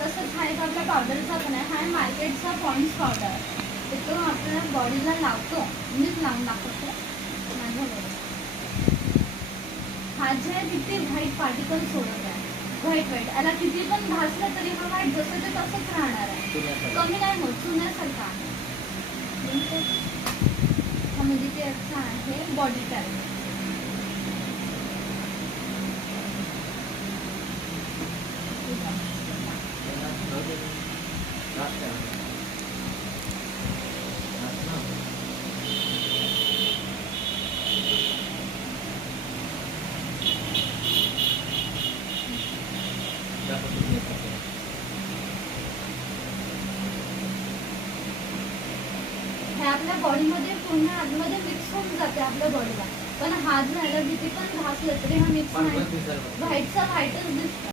तसंच हा एक आपला पावडरचा पण आहे. हा मार्केटचा पॉन्ड्स पावडर. तो आपल्याला बॉडीला लावतो, मीच लावून दाखवतो माझ्या बॉडी. हा जे आहे किती व्हाईट पार्टिकल सोडत आहे, व्हाईट. याला किती पण घासलं तरी हा व्हाईट जसं ते तसंच राहणार आहे, कमी नाही होत, चुन्यासारखा आहे. म्हणजे ते असं आहे बॉडी टाईप. हे आपल्या बॉडीमध्ये पूर्ण आतमध्ये मिक्स होऊन जाते आपल्या बॉडीला. पण हात झाला किती पण घासलं तरी हा मिक्स नाही, व्हाईटचा व्हाईटच दिसतो.